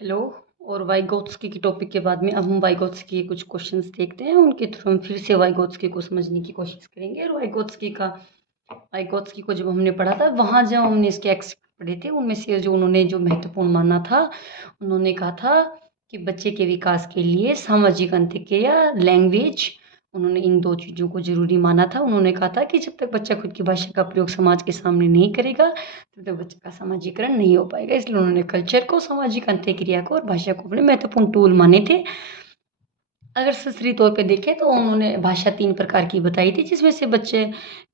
Hello. और Vygotsky की topic के बाद में अब हम वाइगोत्स्की के कुछ क्वेश्चंस देखते हैं, उनके थ्रू हम फिर से वाइगोत्स्की को समझने की कोशिश करेंगे। और वाइगोत्स्की को जब हमने पढ़ा था, वहाँ जब हमने इसके एक्सपेक्ट पढ़े थे, उनमें से जो उन्होंने जो महत्वपूर्ण माना था, उन्होंने कहा था कि बच्चे के विकास के लिए सामाजिक अंतक्रिया, लैंग्वेज, उन्होंने इन दो चीज़ों को जरूरी माना था। उन्होंने कहा था कि जब तक बच्चा खुद की भाषा का प्रयोग समाज के सामने नहीं करेगा, तब तक बच्चे का सामाजिकरण नहीं हो पाएगा। इसलिए उन्होंने कल्चर को, सामाजिक अंतःक्रिया को और भाषा को अपने महत्वपूर्ण टूल माने थे। अगर शास्त्रीय तौर पे देखें तो उन्होंने भाषा 3 प्रकार की बताई थी, जिसमें से बच्चा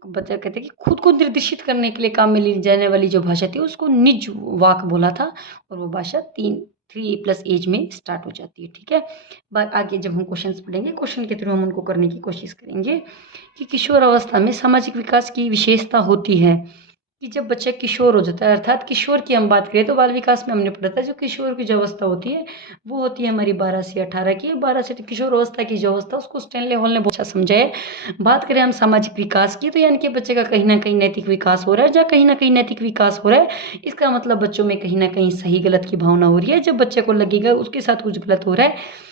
कहते हैं कि खुद को निर्देशित करने के लिए काम में ली जाने वाली जो भाषा थी, उसको निज वाक बोला था। और वो भाषा 3 एज में स्टार्ट हो जाती है। ठीक है, आगे जब हम क्वेश्चंस पढ़ेंगे, क्वेश्चन के थ्रू हम उनको करने की कोशिश करेंगे कि किशोर अवस्था में सामाजिक विकास की विशेषता होती है कि जब बच्चा किशोर हो जाता है, अर्थात किशोर की हम बात करें तो बाल विकास में हमने पढ़ा था, जो किशोर की जो अवस्था होती है वो होती है हमारी 12 से 18 की। 12 से किशोर अवस्था की जो अवस्था, उसको स्टैनले हॉल ने बहुत अच्छा समझा है। बात करें हम सामाजिक विकास की, तो यानी कि बच्चे का कहीं ना कहीं नैतिक विकास हो रहा है। जहाँ कहीं ना कहीं नैतिक विकास हो रहा है, इसका मतलब बच्चों में कहीं ना कहीं सही गलत की भावना हो रही है। जब बच्चे को लगेगा उसके साथ कुछ गलत हो रहा है,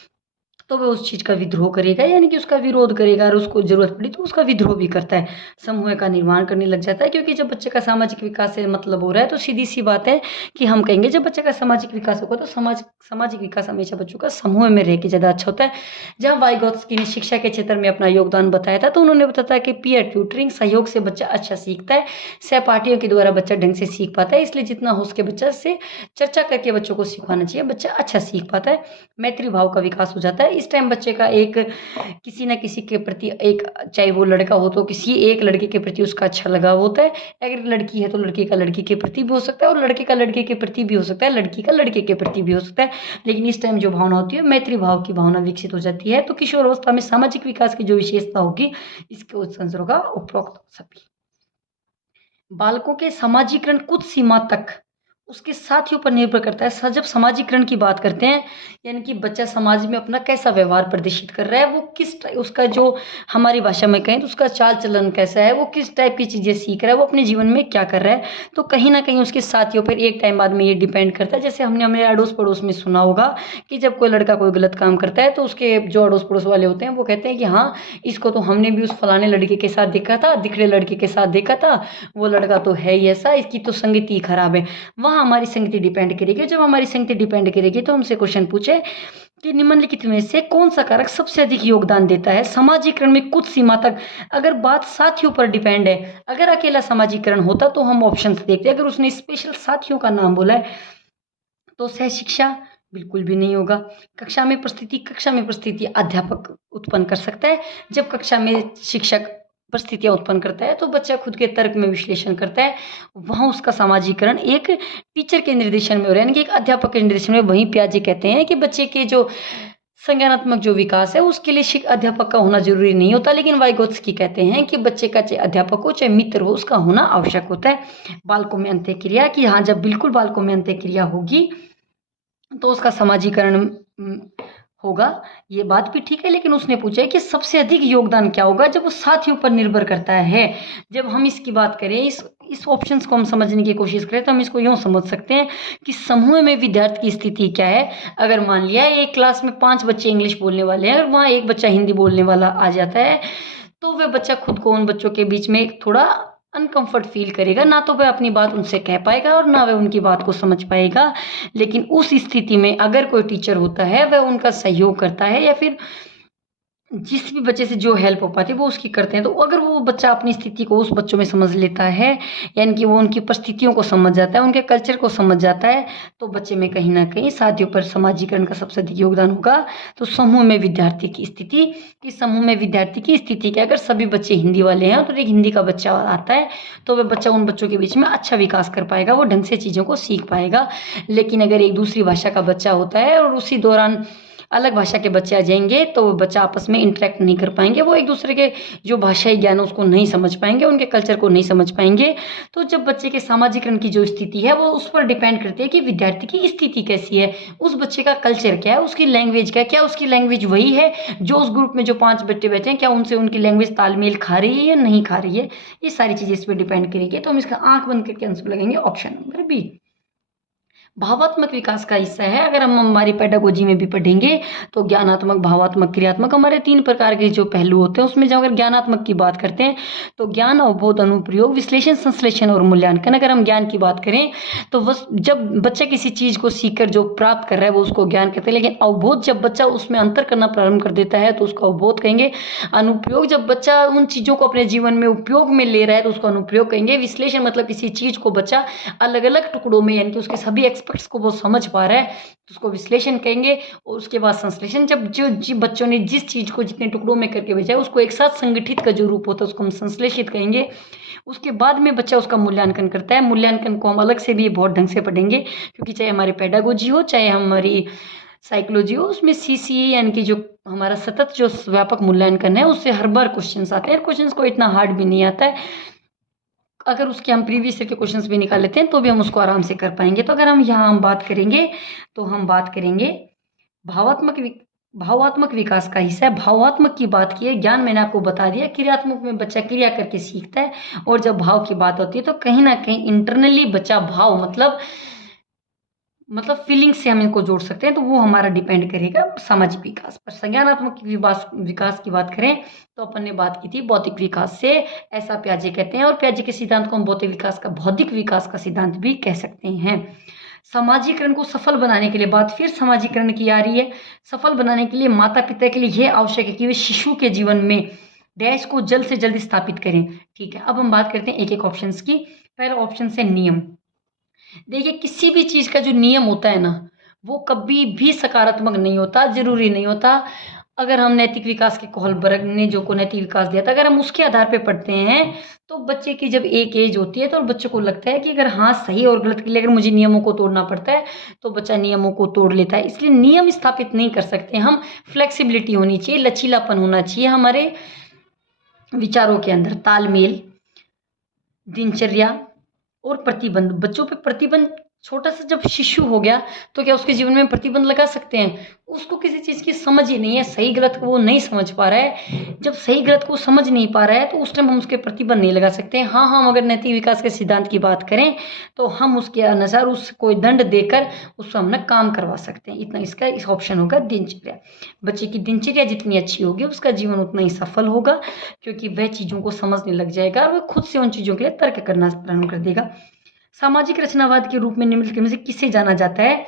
तो वह उस चीज़ का विद्रोह करेगा, यानी कि उसका विरोध करेगा। और उसको ज़रूरत पड़ी तो उसका विद्रोह भी करता है, समूह का निर्माण करने लग जाता है। क्योंकि जब बच्चे का सामाजिक विकास से मतलब हो रहा है, तो सीधी सी बात है कि हम कहेंगे जब बच्चे का सामाजिक विकास होगा तो सामाजिक विकास हमेशा बच्चों का समूह में रह के ज़्यादा अच्छा होता है। जहाँ वाइगोत्स्की ने शिक्षा के क्षेत्र में अपना योगदान बताया था, तो उन्होंने बताया कि पीयर ट्यूटरिंग, सहयोग से बच्चा अच्छा सीखता है, सहपाठियों के द्वारा बच्चा ढंग से सीख पाता है। इसलिए जितना हो सके बच्चा से चर्चा करके बच्चों को सिखाना चाहिए, बच्चा अच्छा सीख पाता है, मैत्री भाव का विकास हो जाता है। इस टाइम बच्चे का एक किसी न किसी के प्रति, एक चाहे वो लड़का हो तो किसी एक लड़के के प्रति उसका अच्छा लगाव होता है। अगर लड़की है तो लड़के का लड़की के प्रति भी हो सकता है, और लड़के का लड़के के प्रति भी हो सकता है, लड़की का लड़के के प्रति भी हो सकता है। लेकिन इस टाइम जो भावना होती है, मैत्री भाव की भावना विकसित हो जाती है। तो किशोर अवस्था में सामाजिक विकास की जो विशेषता होगी, इसके उत्संस होगा उपरोक्त सभी। बालकों के सामाजिकरण कुछ सीमा तक उसके साथियों पर निर्भर करता है। जब सामाजिकरण की बात करते हैं, यानी कि बच्चा समाज में अपना कैसा व्यवहार प्रदर्शित कर रहा है, वो उसका जो हमारी भाषा में कहें तो उसका चाल चलन कैसा है, वो किस टाइप की चीज़ें सीख रहा है, वो अपने जीवन में क्या कर रहा है, तो कहीं ना कहीं उसके साथियों पर एक टाइम बाद में ये डिपेंड करता है। जैसे हमने हमारे अड़ोस पड़ोस में सुना होगा कि जब कोई लड़का कोई गलत काम करता है, तो उसके जो अड़ोस पड़ोस वाले होते हैं वो कहते हैं कि हाँ, इसको तो हमने भी उस फलाने लड़के के साथ देखा था, दिखड़े लड़के के साथ देखा था, वो लड़का तो है ही ऐसा, इसकी तो संगति खराब है। वहाँ हमारी संगति डिपेंड करेगी। जब हमारी संगति डिपेंड करेगी तो हमसे क्वेश्चन पूछे कि निम्नलिखित में से कौन सा कारक सबसे अधिक योगदान देता है सामाजिकरण में कुछ सीमा तक। अगर बात साथियों पर डिपेंड है, अगर अकेला सामाजिकरण होता तो हम ऑप्शंस देखते। अगर उसने स्पेशल साथियों का नाम बोला है तो सह शिक्षा बिल्कुल भी नहीं होगा। कक्षा में परिस्थिति अध्यापक उत्पन्न कर सकता है। जब कक्षा में शिक्षक परिस्थितियां उत्पन्न करता है तो बच्चा खुद के तर्क में विश्लेषण करता है, वहाँ उसका सामाजिकरण एक टीचर के निर्देशन में हो रहा है, यानी कि एक अध्यापक के निर्देशन में। वहीं पियाजे कहते हैं कि बच्चे के जो संज्ञानात्मक जो विकास है उसके लिए अध्यापक का होना जरूरी नहीं होता, लेकिन वाइगोत्स्की कहते हैं कि बच्चे का चाहे अध्यापक हो चाहे मित्र हो, उसका होना आवश्यक होता है। बालकों में अंत्यक्रिया की, हाँ, जब बिल्कुल बालकों में अंत्यक्रिया होगी तो उसका सामाजिकरण होगा, ये बात भी ठीक है। लेकिन उसने पूछा है कि सबसे अधिक योगदान क्या होगा, जब वो साथियों पर निर्भर करता है। जब हम इसकी बात करें, इस ऑप्शंस को हम समझने की कोशिश करें, तो हम इसको यूँ समझ सकते हैं कि समूह में विद्यार्थी की स्थिति क्या है। अगर मान लिया एक क्लास में 5 बच्चे इंग्लिश बोलने वाले हैं और वहाँ एक बच्चा हिंदी बोलने वाला आ जाता है, तो वह बच्चा खुद को उन बच्चों के बीच में थोड़ा अनकंफर्ट फील करेगा। ना तो वह अपनी बात उनसे कह पाएगा और ना वह उनकी बात को समझ पाएगा। लेकिन उस स्थिति में अगर कोई टीचर होता है, वह उनका सहयोग करता है, या फिर जिस भी बच्चे से जो हेल्प हो पाती है वो उसकी करते हैं, तो अगर वो बच्चा अपनी स्थिति को उस बच्चों में समझ लेता है, यानी कि वो उनकी परिस्थितियों को समझ जाता है, उनके कल्चर को समझ जाता है, तो बच्चे में कहीं ना कहीं साथियों पर सामाजिकरण का सबसे अधिक योगदान होगा। तो समूह में विद्यार्थी की स्थिति, कि अगर सभी बच्चे हिंदी वाले हैं तो एक हिंदी का बच्चा आता है, तो वह बच्चा उन बच्चों के बीच में अच्छा विकास कर पाएगा, वो ढंग से चीज़ों को सीख पाएगा। लेकिन अगर एक दूसरी भाषा का बच्चा होता है और उसी दौरान अलग भाषा के बच्चे आ जाएंगे, तो वो बच्चा आपस में इंटरेक्ट नहीं कर पाएंगे, वो एक दूसरे के जो भाषाई ज्ञान है उसको नहीं समझ पाएंगे, उनके कल्चर को नहीं समझ पाएंगे। तो जब बच्चे के सामाजिकरण की जो स्थिति है वो उस पर डिपेंड करती है कि विद्यार्थी की स्थिति कैसी है, उस बच्चे का कल्चर क्या है, उसकी लैंग्वेज क्या है, क्या उसकी लैंग्वेज वही है जो उस ग्रुप में जो 5 बच्चे बैठे हैं, क्या उनसे उनकी लैंग्वेज तालमेल खा रही है या नहीं खा रही है। ये सारी चीज़ें इस पर डिपेंड करेगी। तो हम इसका आंख बंद करके आंसर लगाएंगे ऑप्शन नंबर बी। भावात्मक विकास का हिस्सा है। अगर हम हमारी पेडागोजी में भी पढ़ेंगे तो ज्ञानात्मक, भावात्मक, क्रियात्मक हमारे 3 प्रकार के जो पहलू होते हैं, उसमें जब अगर ज्ञानात्मक की बात करते हैं तो ज्ञान, अवबोध, अनुप्रयोग, विश्लेषण, संश्लेषण और मूल्यांकन। अगर हम ज्ञान की बात करें तो बस जब बच्चा किसी चीज़ को सीखकर जो प्राप्त कर रहा है वो उसको ज्ञान कहते हैं। लेकिन अवबोध जब बच्चा उसमें अंतर करना प्रारंभ कर देता है तो उसको अवबोध कहेंगे। अनुप्रयोग जब बच्चा उन चीज़ों को अपने जीवन में उपयोग में ले रहा है तो उसको अनुप्रयोग कहेंगे। विश्लेषण मतलब किसी चीज़ को बच्चा अलग अलग टुकड़ों में यानी कि उसके सभी एस्पेक्ट्स को वो समझ पा रहा है तो उसको विश्लेषण कहेंगे। और उसके बाद संश्लेषण, जब जो बच्चों ने जिस चीज़ को जितने टुकड़ों में करके भेजा है उसको एक साथ संगठित का जो रूप होता है उसको हम संश्लेषित कहेंगे। उसके बाद में बच्चा उसका मूल्यांकन करता है। मूल्यांकन को हम अलग से भी बहुत ढंग से पढ़ेंगे, क्योंकि चाहे हमारी पेडागोजी हो चाहे हमारी साइकोलॉजी हो, उसमें सीसी यानी कि जो हमारा सतत जो व्यापक मूल्यांकन है उससे हर बार क्वेश्चंस आते हैं। क्वेश्चंस को इतना हार्ड भी नहीं आता है, अगर उसके हम प्रीवियस ईयर के क्वेश्चंस भी निकाल लेते हैं तो भी हम उसको आराम से कर पाएंगे। तो अगर हम यहाँ हम बात करेंगे तो हम बात करेंगे भावात्मक विकास का हिस्सा है। भावात्मक की बात की है, ज्ञान मैंने आपको बता दिया। क्रियात्मक में बच्चा क्रिया करके सीखता है, और जब भाव की बात होती है तो कहीं ना कहीं इंटरनली बच्चा भाव मतलब फीलिंग्स से हम इनको जोड़ सकते हैं, तो वो हमारा डिपेंड करेगा सामाजिक विकास पर। संज्ञानात्मक विकास की बात करें तो अपन ने बात की थी भौतिक विकास से, ऐसा प्याजे कहते हैं। और प्याजे के सिद्धांत को हम भौतिक विकास का सिद्धांत भी कह सकते हैं। समाजीकरण को सफल बनाने के लिए बात फिर समाजीकरण की आ रही है। सफल बनाने के लिए माता पिता के लिए यह आवश्यक है कि वे शिशु के जीवन में डैश को जल्द से जल्द स्थापित करें। ठीक है, अब हम बात करते हैं एक एक ऑप्शन की। पहला ऑप्शन से नियम। देखिए, किसी भी चीज़ का जो नियम होता है ना वो कभी भी सकारात्मक नहीं होता, जरूरी नहीं होता। अगर हम नैतिक विकास के कोहलबर्ग ने जो को नैतिक विकास दिया था, अगर हम उसके आधार पे पढ़ते हैं तो बच्चे की जब एक एज होती है तो बच्चे को लगता है कि अगर हाँ सही और गलत के लिए अगर मुझे नियमों को तोड़ना पड़ता है तो बच्चा नियमों को तोड़ लेता है। इसलिए नियम स्थापित नहीं कर सकते हम। फ्लेक्सिबिलिटी होनी चाहिए, लचीलापन होना चाहिए हमारे विचारों के अंदर, तालमेल, दिनचर्या और प्रतिबंध। बच्चों पे प्रतिबंध, छोटा सा जब शिशु हो गया तो क्या उसके जीवन में प्रतिबंध लगा सकते हैं? उसको किसी चीज़ की समझ ही नहीं है, सही गलत को वो नहीं समझ पा रहा है। जब सही गलत को समझ नहीं पा रहा है तो उस टाइम हम उसके प्रतिबंध नहीं लगा सकते हैं। हाँ, हम अगर नैतिक विकास के सिद्धांत की बात करें तो हम उसके अनुसार उसको दंड देकर उसको हम काम करवा सकते हैं। इतना इसका इस ऑप्शन होगा दिनचर्या। बच्चे की दिनचर्या जितनी अच्छी होगी उसका जीवन उतना ही सफल होगा, क्योंकि वह चीज़ों को समझने लग जाएगा और वह खुद से उन चीज़ों के लिए तर्क करना प्रारंभ कर देगा। सामाजिक रचनावाद के रूप में निम्नलिखित में से किसे जाना जाता है?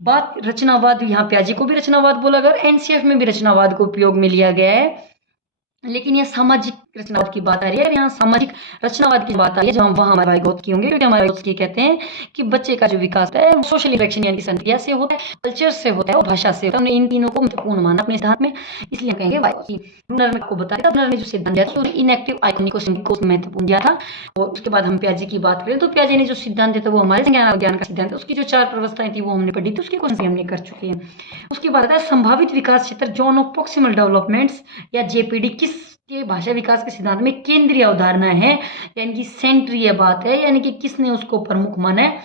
बात रचनावाद, यहाँ प्याजे को भी रचनावाद बोला गया, एनसीएफ में भी रचनावाद को उपयोग में लिया गया है। लेकिन यह सामाजिक रचनावाद की बात आ रही है, यहाँ सामाजिक रचनावाद की बात आ रही है जहाँ वहाँ हमारे वाइगोत्स्की होंगे, क्योंकि हमारे वाइगोत्स्की कहते हैं कि बच्चे का जो विकास है वो सोशल इंटरेक्शन यानी कि संक्रिया से होता है, कल्चर से होता है और भाषा से होता है। हमने इन तीनों को महत्वपूर्ण माना अपने सिद्धांत में, इसलिए हम कहेंगे वाइगोत्स्की। ब्रूनर ने आपको बताया, ब्रूनर ने जो सिद्धांत दिया था इनएक्टिव आइकॉनिक को महत्वपूर्ण दिया था। और उसके बाद हम प्याजे की बात करें तो प्याजे ने जो सिद्धांत दिया था वो हमारे ज्ञान का सिद्धांत है। उसकी जो 4 व्यवस्थाएं थी वो हमने पढ़ी थी, उसके क्वेश्चन हमने कर चुके हैं। उसके बाद है संभावित विकास क्षेत्र, जोन ऑफ प्रॉक्सिमल डेवलपमेंट्स या जेपीडी किस के भाषा विकास के सिद्धांत में केंद्रीय अवधारणा है, यानी कि सेंट्रीय बात है, यानी कि किसने उसको प्रमुख माना है।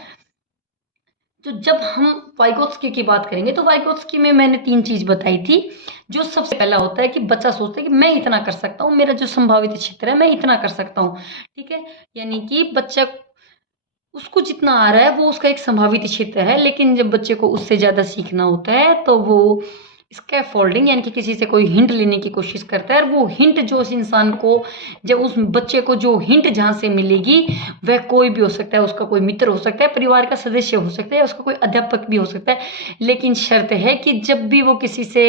तो जब हम वाइगोत्स्की की बात करेंगे तो वाइगोत्स्की में मैंने 3 चीज बताई थी। जो सबसे पहला होता है कि बच्चा सोचता है कि मैं इतना कर सकता हूँ, मेरा जो संभावित क्षेत्र है मैं इतना कर सकता हूँ। ठीक है, यानी कि बच्चा उसको जितना आ रहा है वो उसका एक संभावित क्षेत्र है। लेकिन जब बच्चे को उससे ज्यादा सीखना होता है तो वो स्कैफोल्डिंग यानी कि किसी से कोई हिंट लेने की कोशिश करता है। और वो हिंट जो उस इंसान को, जब उस बच्चे को जो हिंट जहाँ से मिलेगी वह कोई भी हो सकता है, उसका कोई मित्र हो सकता है, परिवार का सदस्य हो सकता है, उसका कोई अध्यापक भी हो सकता है। लेकिन शर्त है कि जब भी वो किसी से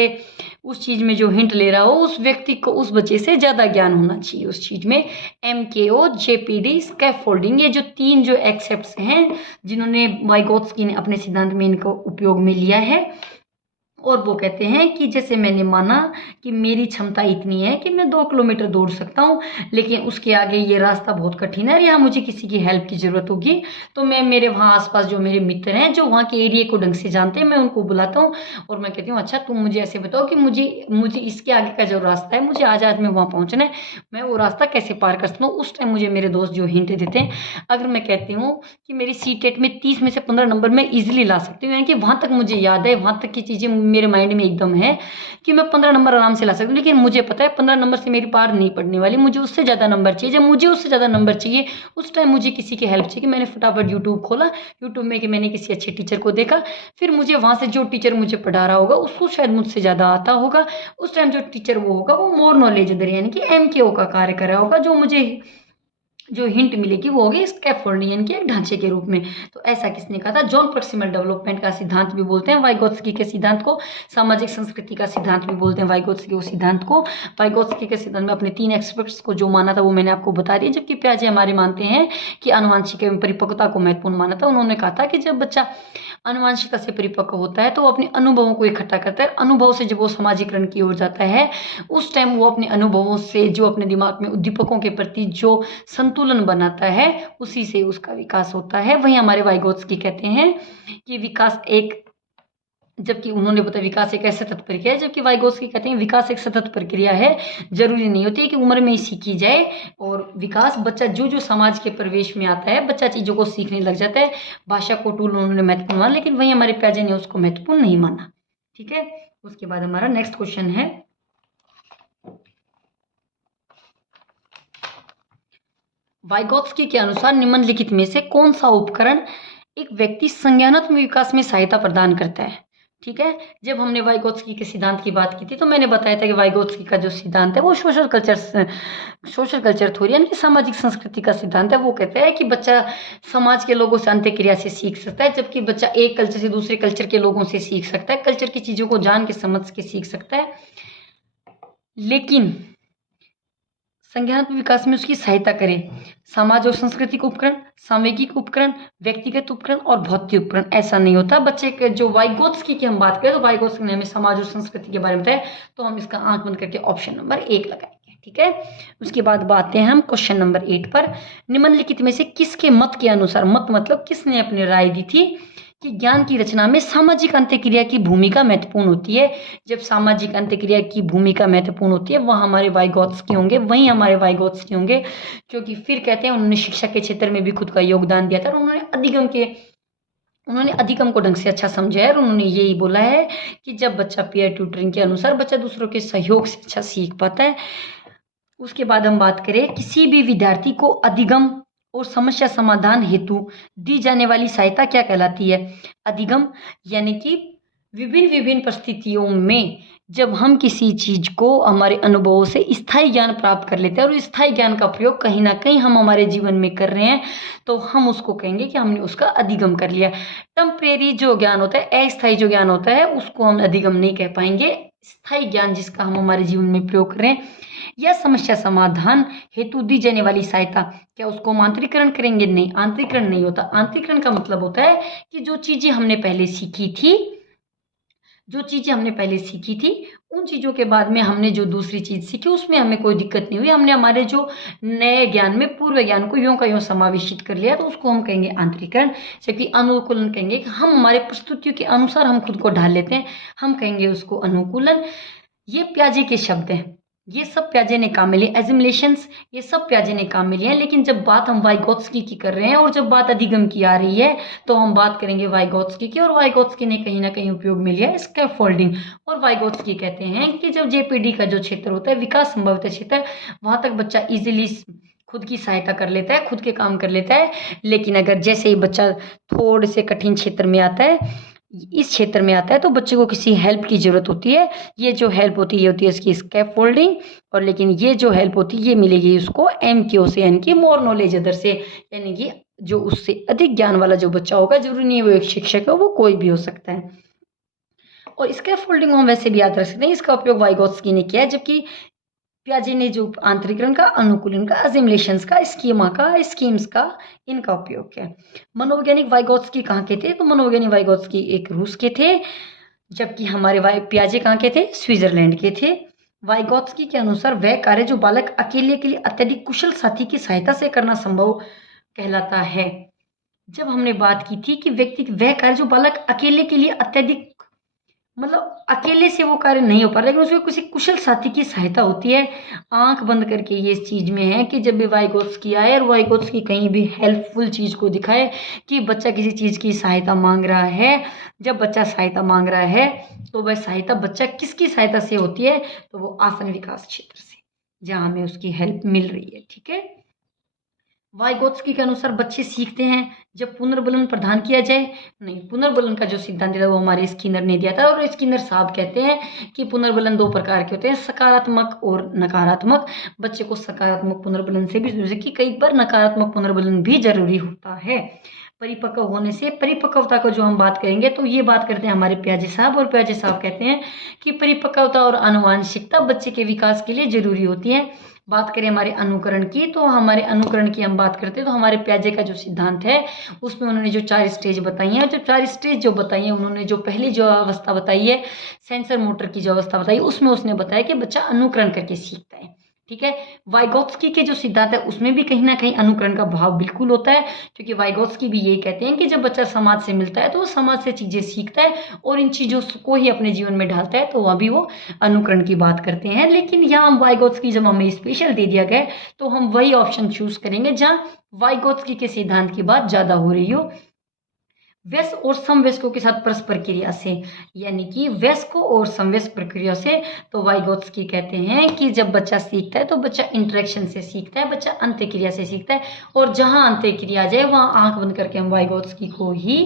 उस चीज़ में जो हिंट ले रहा हो उस व्यक्ति को उस बच्चे से ज़्यादा ज्ञान होना चाहिए उस चीज़ में। MKO, JPD, स्कैफोल्डिंग, ये जो 3 जो एक्सेप्ट्स हैं जिन्होंने वाइगोत्स्की ने अपने सिद्धांत में इनको उपयोग में लिया है। और वो कहते हैं कि जैसे मैंने माना कि मेरी क्षमता इतनी है कि मैं 2 किलोमीटर दौड़ सकता हूँ, लेकिन उसके आगे ये रास्ता बहुत कठिन है, यहाँ मुझे किसी की हेल्प की ज़रूरत होगी, तो मैं मेरे वहाँ आसपास जो मेरे मित्र हैं जो वहाँ के एरिया को ढंग से जानते हैं मैं उनको बुलाता हूँ और मैं कहती हूँ अच्छा तुम मुझे ऐसे बताओ कि मुझे इसके आगे का जो रास्ता है, मुझे आज में वहाँ पहुँचना है, मैं वो रास्ता कैसे पार कर सकता हूँ। उस टाइम मुझे मेरे दोस्त जो हिंट देते हैं, अगर मैं कहती हूँ कि मेरी CTET में 30 में से 15 नंबर मैं ईजिली ला सकती हूँ, यानी कि वहाँ तक मुझे याद है, वहाँ तक की चीज़ें मेरे माइंड में एकदम है कि मैं 15 नंबर आराम से ला सकती हूँ, लेकिन मुझे पता है 15 नंबर से मेरी पार नहीं पड़ने वाली, मुझे उससे ज़्यादा नंबर चाहिए। जब मुझे उससे ज़्यादा नंबर चाहिए उस टाइम मुझे किसी की हेल्प चाहिए कि मैंने फटाफट यूट्यूब खोला, यूट्यूब में कि मैंने किसी अच्छे टीचर को देखा, फिर मुझे वहाँ से जो टीचर मुझे पढ़ा रहा होगा उसको शायद मुझसे ज़्यादा आता होगा, उस टाइम जो टीचर वो होगा वो मोर नॉलेजेबल यानी कि MKO का कार्य कर रहा होगा, जो मुझे जो हिंट मिलेगी वो होगी स्कैफोल्डिंग यानी कि एक ढांचे के रूप में। तो ऐसा किसने कहा था? जॉन प्रॉक्सिमल डेवलपमेंट का सिद्धांत भी बोलते हैं वाइगोत्स्की के सिद्धांत को, सामाजिक संस्कृति का सिद्धांत भी बोलते हैं वाइगोत्स्की के सिद्धांत को। वाइगोत्स्की के सिद्धांत में अपने 3 एक्सपर्ट्स को जो माना था वो मैंने आपको बता दिया, जबकि पियाजे हमारे मानते हैं कि आनुवांशिक एवं परिपक्वता को महत्वपूर्ण माना था। उन्होंने कहा था कि जब बच्चा आनुवांशिकता से परिपक्व होता है तो वो अपने अनुभवों को इकट्ठा करता है, अनुभव से जब वो समाजीकरण की ओर जाता है उस टाइम वो अपने अनुभवों से जो अपने दिमाग में उद्दीपकों के प्रति जो संतुलन बनाता है उसी से उसका विकास होता है। वहीं हमारे वाइगोत्स्की कहते हैं कि विकास एक, जबकि उन्होंने बताया विकास एक ऐसा सतत प्रक्रिया है, जबकि वाइगोत्स्की कहते हैं विकास एक सतत प्रक्रिया है, जरूरी नहीं होती है कि उम्र में ही सीखी जाए। और विकास बच्चा जो जो समाज के प्रवेश में आता है बच्चा चीज़ों को सीखने लग जाता है। भाषा को टूल उन्होंने महत्वपूर्ण माना, लेकिन वहीं हमारे पियाजे ने उसको महत्वपूर्ण नहीं माना। ठीक है, उसके बाद हमारा नेक्स्ट क्वेश्चन है, वाइगोत्स्की के अनुसार निम्नलिखित में से कौन सा उपकरण एक व्यक्ति संज्ञानात्मक विकास में सहायता प्रदान करता है? ठीक है, जब हमने वाइगोत्स्की के सिद्धांत की बात की थी तो मैंने बताया था कि वाइगोत्स्की का जो सिद्धांत है वो सोशल कल्चर थ्योरी यानी कि सामाजिक संस्कृति का सिद्धांत है। वो कहता है कि बच्चा समाज के लोगों से अंत्यक्रिया से सीख सकता है, जबकि बच्चा एक कल्चर से दूसरे कल्चर के लोगों से सीख सकता है, कल्चर की चीज़ों को जान के समझ के सीख सकता है, लेकिन संज्ञानात्मक विकास में उसकी सहायता करें समाज और सांस्कृतिक उपकरण, सामयिक उपकरण, व्यक्तिगत उपकरण और भौतिक उपकरण। ऐसा नहीं होता। बच्चे के जो वाइगोत्स्की की हम बात करें तो वाइगोत्स्की ने हमें समाज और संस्कृति के बारे में बताया, तो हम इसका आंख बंद करके ऑप्शन नंबर 1 लगाएंगे। ठीक है, उसके बाद आते हैं हम क्वेश्चन नंबर 8 पर। निम्नलिखित में से किसके मत के अनुसार, मत मतलब किसने अपनी राय दी थी कि ज्ञान की रचना में सामाजिक अंत्यक्रिया की भूमिका महत्वपूर्ण होती है? जब सामाजिक अंत्यक्रिया की भूमिका महत्वपूर्ण होती है वहाँ हमारे वाइगोत्स्की होंगे, वहीं हमारे वाइगोत्स्की होंगे, क्योंकि फिर कहते हैं उन्होंने शिक्षा के क्षेत्र में भी खुद का योगदान दिया था और उन्होंने अधिगम को ढंग से अच्छा समझा है और उन्होंने यही बोला है कि जब बच्चा पीयर ट्यूटरिंग के अनुसार बच्चा दूसरों के सहयोग से अच्छा सीख पाता है। उसके बाद हम बात करें किसी भी विद्यार्थी को अधिगम और समस्या समाधान हेतु दी जाने वाली सहायता क्या कहलाती है? अधिगम यानी कि विभिन्न परिस्थितियों में जब हम किसी चीज को हमारे अनुभवों से स्थायी ज्ञान प्राप्त कर लेते हैं और स्थायी ज्ञान का प्रयोग कहीं ना कहीं हम हमारे जीवन में कर रहे हैं तो हम उसको कहेंगे कि हमने उसका अधिगम कर लिया। टेम्परेरी जो ज्ञान होता है, अस्थायी जो ज्ञान होता है उसको हम अधिगम नहीं कह पाएंगे। स्थायी ज्ञान जिसका हम हमारे जीवन में प्रयोग कर रहे हैं या समस्या समाधान हेतु दी जाने वाली सहायता, क्या उसको हम आंतरिकरण करेंगे? नहीं, आंतरिकरण नहीं होता। आंतरिकरण का मतलब होता है कि जो चीजें हमने पहले सीखी थी उन चीजों के बाद में हमने जो दूसरी चीज सीखी उसमें हमें कोई दिक्कत नहीं हुई, हमने हमारे जो नए ज्ञान में पूर्व ज्ञान को यूं का यूं समावेशित कर लिया, तो उसको हम कहेंगे आंतरिकरण। जबकि अनुकूलन कहेंगे कि हम हमारे परिस्थितियों के अनुसार हम खुद को ढाल लेते हैं, हम कहेंगे उसको अनुकूलन। ये पियाजे के शब्द हैं, ये सब पियाजे ने काम में लिए। एजिमुलेशंस ये सब पियाजे ने काम में लिए हैं, लेकिन जब बात हम वाइगोत्स्की की कर रहे हैं और जब बात अधिगम की आ रही है तो हम बात करेंगे वाइगोत्स्की की। और वाइगोत्स्की ने कहीं ना कहीं उपयोग में लिया स्कैफोल्डिंग। और वाइगोत्स्की कहते हैं कि जब जेपीडी का जो क्षेत्र होता है, विकास संभवित क्षेत्र, वहां तक बच्चा इजिली खुद की सहायता कर लेता है, खुद के काम कर लेता है। लेकिन अगर जैसे ही बच्चा थोड़े से कठिन क्षेत्र में आता है, इस क्षेत्र में आता है, तो बच्चे को किसी हेल्प की जरूरत होती है। ये जो हेल्प होती है ये होती है इसकी स्कैफोल्डिंग, और लेकिन ये जो हेल्प होती है ये मिलेगी उसको MKO से यानी कि मोर नॉलेज अदर से, यानी कि जो उससे अधिक ज्ञान वाला जो बच्चा होगा, जरूरी नहीं है वो एक शिक्षक है, वो कोई भी हो सकता है। और स्कैफोल्डिंग हम वैसे भी याद रख सकते हैं, इसका उपयोग वाइगोत्स्की ने किया है, जबकि पियाजे ने जो आंतरिकरण का, अनुकूलन का, असिमुलेशंस का, स्कीमा का, स्कीम्स का, इनका उपयोग किया। मनोवैज्ञानिक वाइगोत्स्की कहाँ के थे? तो मनोवैज्ञानिक वाइगोत्स्की एक रूस के थे, जबकि हमारे पियाजे कहाँ के थे? स्विट्जरलैंड के थे। वाइगोत्स्की के अनुसार वह कार्य जो बालक अकेले के लिए अत्यधिक कुशल साथी की सहायता से करना संभव कहलाता है। जब हमने बात की थी कि व्यक्ति वह कार्य जो बालक अकेले के लिए अत्यधिक मतलब अकेले से वो कार्य नहीं हो पा रहा, लेकिन उसमें किसी कुशल साथी की सहायता होती है। आंख बंद करके ये इस चीज में है कि जब भी वाइगोत्स्की आए और वाइगोत्स्की कहीं भी हेल्पफुल चीज को दिखाए कि बच्चा किसी चीज की सहायता मांग रहा है, जब बच्चा सहायता मांग रहा है तो वह सहायता बच्चा किसकी सहायता से होती है, तो वो आसन विकास क्षेत्र से, जहां हमें उसकी हेल्प मिल रही है। ठीक है, वाइगोत्स्की के अनुसार बच्चे सीखते हैं जब पुनर्बलन प्रदान किया जाए। नहीं, पुनर्बलन का जो सिद्धांत था वो हमारे स्किनर ने दिया था, और स्किनर साहब कहते हैं कि पुनर्बलन दो प्रकार के होते हैं, सकारात्मक और नकारात्मक। बच्चे को सकारात्मक पुनर्बलन से भी, जैसे कि कई बार नकारात्मक पुनर्बलन भी जरूरी होता है। परिपक्व होने से, परिपक्वता को जो हम बात करेंगे तो ये बात करते हैं हमारे प्याजे साहब, और प्याजे साहब कहते हैं कि परिपक्वता और आनुवांशिकता बच्चे के विकास के लिए जरूरी होती है। बात करें हमारे अनुकरण की, तो हमारे अनुकरण की हम बात करते हैं तो हमारे प्याजे का जो सिद्धांत है उसमें उन्होंने जो 4 स्टेज बताई हैं, जो 4 स्टेज जो बताई हैं, उन्होंने जो पहली जो अवस्था बताई है सेंसर मोटर की जो अवस्था बताई, उसमें उसने बताया कि बच्चा अनुकरण करके सीखता है। ठीक है, वाइगोत्स्की के जो सिद्धांत है उसमें भी कहीं ना कहीं अनुकरण का भाव बिल्कुल होता है, क्योंकि वाइगोत्स्की भी यही कहते हैं कि जब बच्चा समाज से मिलता है तो वो समाज से चीजें सीखता है और इन चीजों को ही अपने जीवन में ढालता है, तो वह भी वो अनुकरण की बात करते हैं। लेकिन यहाँ हम वाइगोत्स्की जब हमें स्पेशल दे दिया गया तो हम वही ऑप्शन चूज करेंगे जहाँ वाइगोत्स्की के सिद्धांत की बात ज्यादा हो रही हो, वयस्क और समवयस्कों के साथ परस्पर क्रिया से, यानी कि वयस्कों और समवयस्क प्रक्रिया से। तो वाइगोत्स्की कहते हैं कि जब बच्चा सीखता है तो बच्चा इंटरेक्शन से सीखता है, बच्चा अंत्यक्रिया से सीखता है, और जहां अंत्यक्रिया आ जाए वहां आंख बंद करके हम वाइगोत्स्की को ही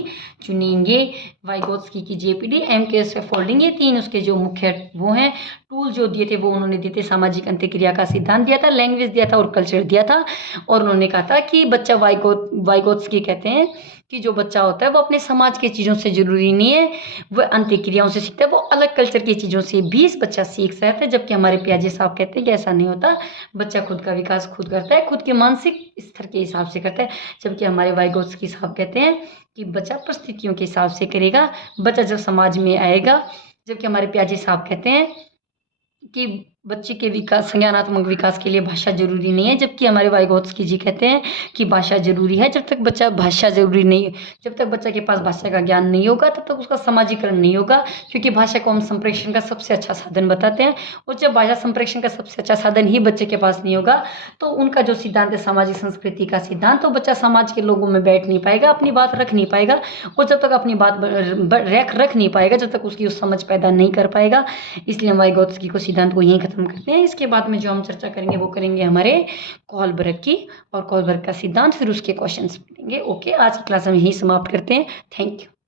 चुनेंगे। वाइगोत्स्की की जेपीडी, एमके स्कैफोल्डिंग, ये 3 उसके जो मुख्य वो हैं टूल जो दिए थे वो उन्होंने दिए थे। सामाजिक अंत्यक्रिया का सिद्धांत दिया था, लैंग्वेज दिया था और कल्चर दिया था, और उन्होंने कहा था कि बच्चा वाइगोत्स्की कहते हैं कि जो बच्चा होता है वो अपने समाज के चीज़ों से जरूरी नहीं है वह अंत्यक्रियाओं से सीखता है, वो अलग कल्चर की चीज़ों से भी बच्चा सीख सकता है। जबकि हमारे प्याजे साहब कहते हैं कि ऐसा नहीं होता, बच्चा खुद का विकास खुद करता है, खुद के मानसिक स्तर के हिसाब से करता है। जबकि हमारे वाइगोत्स्की साहब कहते हैं कि बच्चा परिस्थितियों के हिसाब से करेगा, बच्चा जब समाज में आएगा। जबकि हमारे प्याजे साहब कहते हैं कि बच्चे के विकास, संज्ञानात्मक विकास के लिए भाषा जरूरी नहीं है। जबकि हमारे वाइगोत्स्की जी कहते हैं कि भाषा जरूरी है। जब तक बच्चा, भाषा जरूरी नहीं, जब तक बच्चा के पास भाषा का ज्ञान नहीं होगा तब तक उसका समाजीकरण नहीं होगा, क्योंकि भाषा को हम संप्रेषण का सबसे अच्छा साधन बताते हैं। और जब भाषा संप्रेषण का सबसे अच्छा साधन ही बच्चे के पास नहीं होगा तो उनका जो सिद्धांत है सामाजिक संस्कृति का सिद्धांत, तो बच्चा समाज के लोगों में बैठ नहीं पाएगा, अपनी बात रख नहीं पाएगा, और जब तक अपनी बात रख नहीं पाएगा जब तक उसकी उस समझ पैदा नहीं कर पाएगा। इसलिए हम वाइगोत्स्की को सिद्धांत को यहीं खत्म करते हैं। इसके बाद में जो हम चर्चा करेंगे वो करेंगे हमारे कोहलबर्ग की, और कोहलबर्ग का सिद्धांत, फिर उसके क्वेश्चंस पढ़ेंगे। ओके, आज की क्लास हम यहीं समाप्त करते हैं। Thank you.